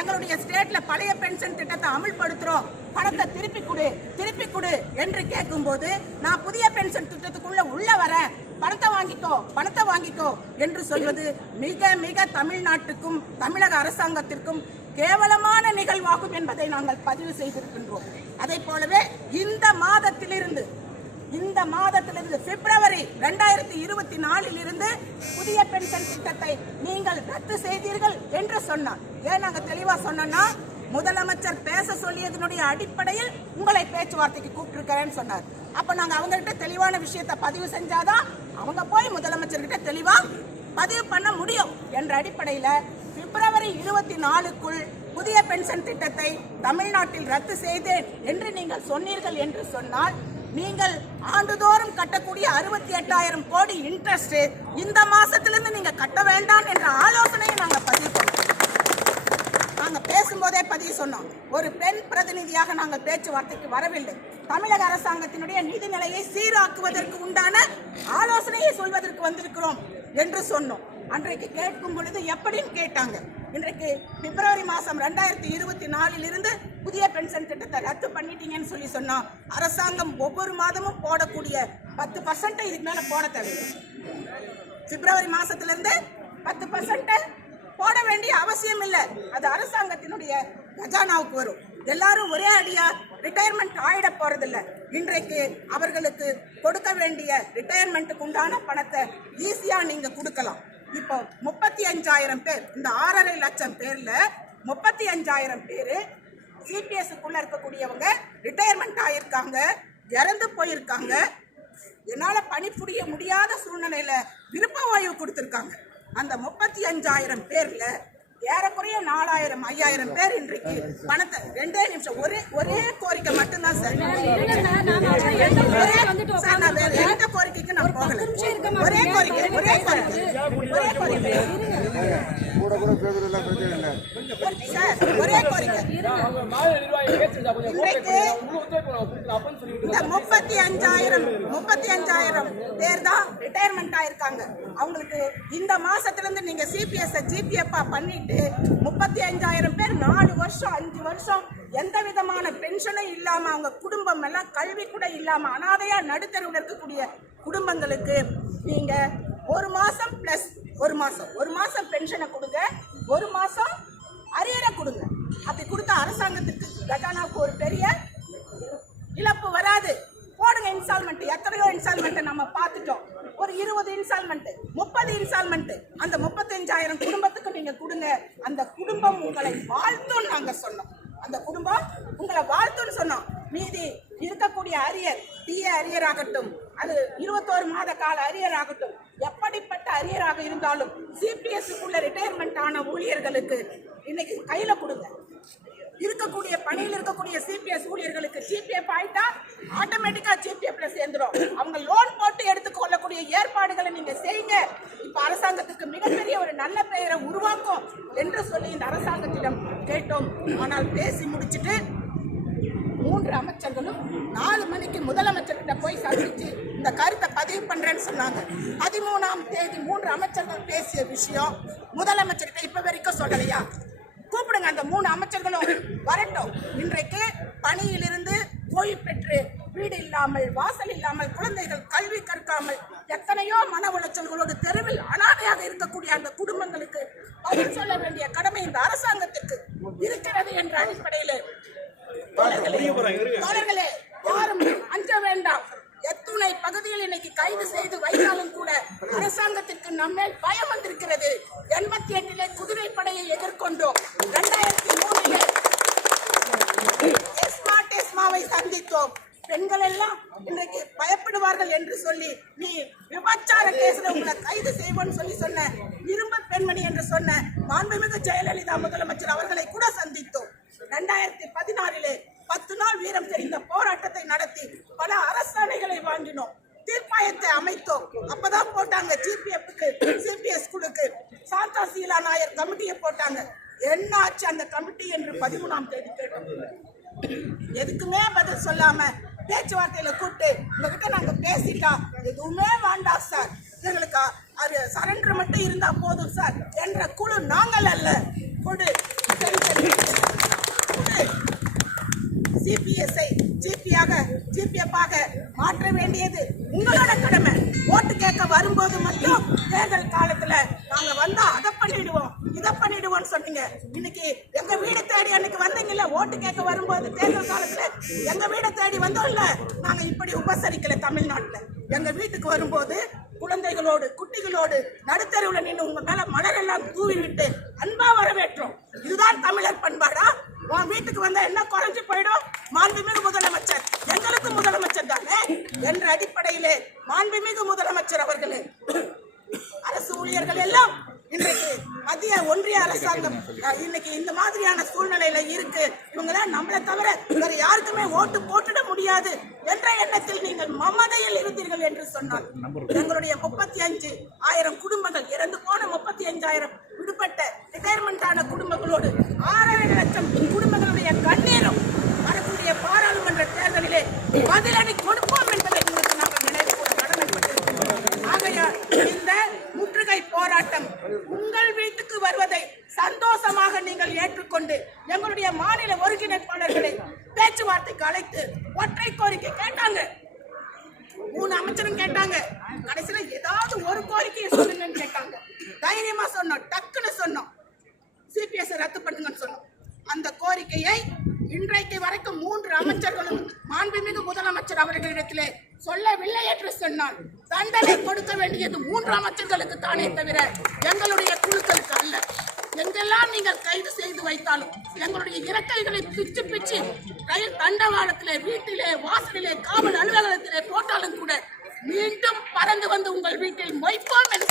எங்களுடைய ஸ்டேட்ல பழைய பென்ஷன் திட்டத்தை அமல்படுத்துறோம், பணத்தை திருப்பி கொடு என்று கேட்கும்போது நான் புதிய பென்ஷன் திட்டத்துக்குள்ள உள்ள வரேன், பணத்தை வாங்கிக்கோ என்று சொல்வது மிக மிக தமிழ்நாட்டுக்கும் தமிழக அரசாங்கத்திற்கும் கேவலமான நிகழ்வாகும் என்பதை நாங்கள் பதிவு செய்திருக்கின்றோம். அதை போலவே இந்த மாதத்திலிருந்து பிப்ரவரி 2024 இருந்து புதிய பென்ஷன் திட்டத்தை நீங்கள் ரத்து செய்தீர்கள் என்று சொன்னார். ஏன் நாங்க தெளிவா சொன்னோம்னா, முதலமைச்சர் பேச சொல்லியதனுடைய அடிப்படையில் உங்களை பேச்சுவார்த்தைக்கு கூப்பிட்டிருக்கிறேன்னு சொன்னார். அப்ப நாங்க அவங்க கிட்ட தெளிவான விஷயத்தை பதிவு செஞ்சாதான் அவங்க போய் முதலமைச்சர் கிட்ட தெளிவா பதிவு பண்ண முடியும் என்ற அடிப்படையில பிப்ரவரி 24க்குள் புதிய பென்ஷன் திட்டத்தை தமிழ்நாட்டில் ரத்து செய்தேன் என்று நீங்கள் சொன்னீர்கள் என்று சொன்னால், நீங்கள் ஆண்டுதோறும் கட்டக்கூடிய 68,000 கோடி இன்ட்ரெஸ்ட் இந்த மாசத்திலிருந்து நீங்க கட்ட வேண்டாம் என்ற ஆலோசனையை நாங்க பதிவு பண்ணோம். நாங்க பேசும்போதே பதிவு சொன்னோம். ஒரு பெண் பிரதிநிதியாக நாங்கள் பேச்சுவார்த்தைக்கு வரவில்லை. தமிழக அரசாங்கத்தினுடைய நிதி நிலையை சீராக்குவதற்கு உண்டான ஆலோசனையை சொல்வதற்கு வந்திருக்கிறோம் என்று சொன்னோம். அன்றைக்கு கேட்கும் பொழுது எப்படின்னு கேட்டாங்க. இன்றைக்கு பிப்ரவரி மாதம் 2024 இருந்து புதிய பென்ஷன் திட்டத்தை ரத்து பண்ணிட்டீங்கன்னு சொல்லி சொன்னா, அரசாங்கம் ஒவ்வொரு மாதமும் போடக்கூடிய 10% இதுக்கு மேல போட தேவையில்லை. பிப்ரவரி மாசத்திலிருந்து 10% போட வேண்டிய அவசியம் இல்லை. அது அரசாங்கத்தினுடைய கஜானாவுக்கு வரும். எல்லாரும் ஒரே அடியா ரிட்டையர்மெண்ட் ஆயிட போறதில்லை. இன்றைக்கு அவர்களுக்கு கொடுக்க வேண்டிய ரிட்டையர்மெண்ட்டுக்கு உண்டான பணத்தை ஈஸியா நீங்க கொடுக்கலாம். இப்போ 35,000 பேர், இந்த 6.5 லட்சம் பேர்ல 35,000 பேரு சிபிஎஸ்க்குள்ள இருக்கக்கூடியவங்க ரிட்டையர்மெண்ட் ஆயிருக்காங்க, இறந்து போயிருக்காங்க. என்னால பணிபுரிய முடியாத சூழ்நிலையில விருப்ப ஓய்வு கொடுத்திருக்காங்க. அந்த 35,000 பேர்ல ஏறக்குறைய 4,000 5,000 பேர் இன்றைக்கு பணத்தை 2 நிமிஷம் ஒரே கோரிக்கை மட்டும்தான் சார். நான் வேற எந்த கோரிக்கைக்கு நான் போகல. ஒரே கோரிக்கை இன்றைக்கு இந்த 35,000 பேர் தான் ரிட்டையர்மெண்ட் ஆயிருக்காங்க. அவங்களுக்கு இந்த மாசத்துல இருந்து நீங்க சிபிஎஸ் ஜிபிஎஃப் பண்ணிட்டு 35,000 பேர் 4 வருஷம் 5 வருஷம் எந்த விதமான பென்ஷனும் இல்லாம, அவங்க குடும்பம் எல்லாம் கல்வி கூட இல்லாம அனாதையா நடுத்தருவில் இருக்கக்கூடிய குடும்பங்களுக்கு நீங்க ஒரு மாசம் பிளஸ் ஒரு மாசம் பென்ஷனை கொடுங்க, ஒரு மாசம் அரியரை கொடுங்க. அப்படி கொடுத்த அரசாங்கத்துக்கு கஜானாவுக்கு ஒரு பெரிய இழப்பு வராது. போடுங்க இன்ஸ்டால்மெண்ட். எத்தனையோ இன்ஸ்டால்மெண்ட் நம்ம பார்த்துட்டோம். ஒரு 20 இன்ஸ்டால்மெண்ட், 30 இன்ஸ்டால்மெண்ட், அந்த 35,000 குடும்பத்துக்கு நீங்க கொடுங்க. அந்த குடும்பம் உங்களை வாழ்த்தும் நாங்க சொன்னோம். அந்த குடும்பம் உங்களை வாழ்த்துன்னு சொன்னோம். மீதி இருக்கக்கூடிய அரியர், டிஏ அரியர் ஆகட்டும், அது 21 மாத கால அரியர் ஆகட்டும், எப்படிப்பட்ட அரியராக இருந்தாலும் சிபிஎஸ்க்குள்ள ரிட்டையர்மெண்ட் ஆன ஊழியர்களுக்கு இன்னைக்கு கையில கொடுங்க. இருக்கக்கூடிய பணியில் இருக்கக்கூடிய சிபிஎஸ் ஊழியர்களுக்கு ஜிபிஎஃப் ஆயிட்டா ஆட்டோமேட்டிக்கா ஜிபிஎஃப்ல சேர்ந்துடும். அவங்க லோன் போட்டு எடுத்துக்கொள்ளக்கூடிய ஏற்பாடுகளை நீங்க செய்யுங்க. இப்ப அரசாங்கத்துக்கு மிகப்பெரிய ஒரு நல்ல பெயரை உருவாக்கும் என்று சொல்லி இந்த அரசாங்கத்திடம் கேட்டோம். ஆனால் பேசி முடிச்சுட்டு 3 அமைச்சர்களும் 4 மணிக்கு முதலமைச்சர்கிட்ட போய் சந்திச்சு இந்த கருத்தை பதிவு பண்றேன்னு சொன்னாங்க. 13ஆம் தேதி 3 அமைச்சர்கள் பேசிய விஷயம் முதலமைச்சர்கிட்ட இப்ப வரைக்கும் சொல்லலையா? கூப்பிடுங்க, அந்த 3 அமைச்சர்களும் வரட்டும். இன்றைக்கு பணியிலிருந்து ஓய்வு பெற்று வீடு இல்லாமல், வாசல் இல்லாமல், குழந்தைகள் கல்வி கற்காமல், எத்தனையோ மன உளைச்சல்களோடு தெருவில் அனாதையாக இருக்கக்கூடிய அந்த குடும்பங்களுக்கு பதில் சொல்ல வேண்டிய கடமை இந்த அரசாங்கத்திற்கு இருக்கிறது என்ற அடிப்படையில் தோழர்களே, யாரும் அஞ்ச வேண்டாம். எத்துணை பகுதியில் இன்னைக்கு கைது செய்து வைத்தாலும் கூட அரசாங்கத்திற்கு நம்மேல் பயம் வந்திருக்கிறது. 88 குதிரை படையை எதிர்கொண்டோம். 2003 எஸ்மாவை சந்தித்தோம். பெண்கள் எல்லாம் இன்றைக்கு பயப்படுவார்கள் என்று சொல்லி, நீ விபச்சார கேஸ்ல உங்களை கைது செய்வோன்னு சொல்லி சொன்ன இரும்பு பெண்மணி என்று சொன்ன மாண்புமிகு ஜெயலலிதா முதலமைச்சர் அவர்களை கூட சந்தித்தோம். 2016 10 நாள் வீரம் தெரிந்த போராட்டத்தை நடத்தி பல அரசாணைகளை வாங்கினோம். தீர்ப்பாயத்தை அமைத்தோம். அப்பதான் போட்டாங்க ஜிபிஎஃப்க்கு, சிபிஎஸ் குழுக்கு சாந்தா சீலா நாயர் கமிட்டியை போட்டாங்க. என்ன ஆச்சு அந்த கமிட்டி என்று 13ஆம் தேதி கேட்டோம். எதுக்குமே பதில் சொல்லாம பேச்சுவார்த்தையில கூப்பிட்டு உங்ககிட்ட நாங்க பேசிட்டா எதுவுமே வேண்டாம் சார், எங்களுக்கு சரண்டர் மட்டும் இருந்தா போதும் சார் என்ற குழு நாங்கள் அல்ல. கொடு சரி சிபிஎஸ்ஐ ஜிபிஎஃப்-ஆக மாற்ற வேண்டியது உங்களோட கடமை. ஓட்டு கேட்க வரும்போது மட்டும் தேர்தல் காலத்துல நாங்க வந்தா அதை பண்ணிடுவோம் இதை பண்ணிடுவோம்னு சொன்னீங்க. இன்னைக்கு எங்க வீடு தேடி அன்னைக்கு வந்தீங்கல்ல, ஓட்டு கேட்க வரும்போது தேர்தல் காலத்துல எங்க வீடை தேடி வந்தோம்ல, நாங்க இப்படி உபசரிக்கல. தமிழ்நாட்டுல எங்க வீட்டுக்கு வரும்போது குழந்தைகளோடு குட்டிகளோடு நடுத்தருவில் நின்று உங்க மேல மலரெல்லாம் தூவி விட்டு அன்பா வரவேற்றோம். இதுதான் தமிழர் பண்பாடா? உன் வீட்டுக்கு வந்தா என்ன குறைஞ்சு போயிடும்? மாண்புமிகு முதலமைச்சர் எங்களுக்கு முதலமைச்சர் தானே என்ற அடிப்படையிலே மாண்புமிகு முதலமைச்சர் அவர்களே, அரசு ஊழியர்கள் எல்லாம் இன்றைக்கு மத்திய ஒன்றிய அரசாங்கம் இன்னைக்கு இந்த மாதிரியான சூழ்நிலையில இருக்கு. இவங்களாம் நம்மளை தவிர வேற யாருக்குமே ஓட்டு போட்டுட முடியாது என்ற எண்ணத்தில் நீங்கள் மமதையில் இருந்தீர்கள் என்று சொன்னால், எங்களுடைய 35,000 குடும்பங்கள், இறந்து போன 35,000 விடுபட்ட ரிட்டையர்மெண்ட் ஆன குடும்பங்களோடு 6,000 லட்சம் குடும்பங்களுடைய கண்ணீரும் வரக்கூடிய பாராளுமன்ற தேர்தலிலே பதிலடி கொடுப்போம் என்பதை உங்களுக்கு நாங்கள் நினைவு கூற கடமைப்பட்டிருக்கிறோம். ஆகையால் இந்த முற்றுகை போராட்டம் உங்கள் வீட்டுக்கு வருவதை சந்தோஷமாக நீங்கள் ஏற்றுக்கொண்டு எங்களுடைய மாநில ஒருங்கிணைப்பாளர்களை பேச்சுவார்த்தைக்கு அழைத்து ஒற்றை கோரிக்கை கேட்டாங்க. 3 அமைச்சரும் கேட்டாங்க. கடைசியில ஏதாவது ஒரு கோரிக்கையை சொல்லுங்கன்னு கேட்டாங்க. தைரியமா சொன்னோம், டக்குன்னு சொன்னோம், சிபிஎஸ் ரத்து பண்ணுங்கன்னு சொன்னோம். அந்த கோரிக்கையை இன்றைக்கு வரைக்கும் 3 அமைச்சர்களும் மாண்புமிகு முதலமைச்சர் அவர்களிடத்திலே சொல்லவில்லை என்று சொன்னால் தண்டனை கொடுக்க வேண்டியது 3 அமைச்சர்களுக்கு தானே தவிர எங்களுடைய குழுக்களுக்கு அல்ல. எங்கெல்லாம் நீங்கள் கைது செய்து வைத்தாலும் எங்களுடைய இறக்கைகளை பிச்சு பிச்சு ரயில் தண்டவாளத்திலே, வீட்டிலே, வாசலிலே, காவல் அலுவலகத்திலே போட்டாலும் கூட மீண்டும் பறந்து வந்து உங்கள் வீட்டில் மொய்ப்போம் என்பதை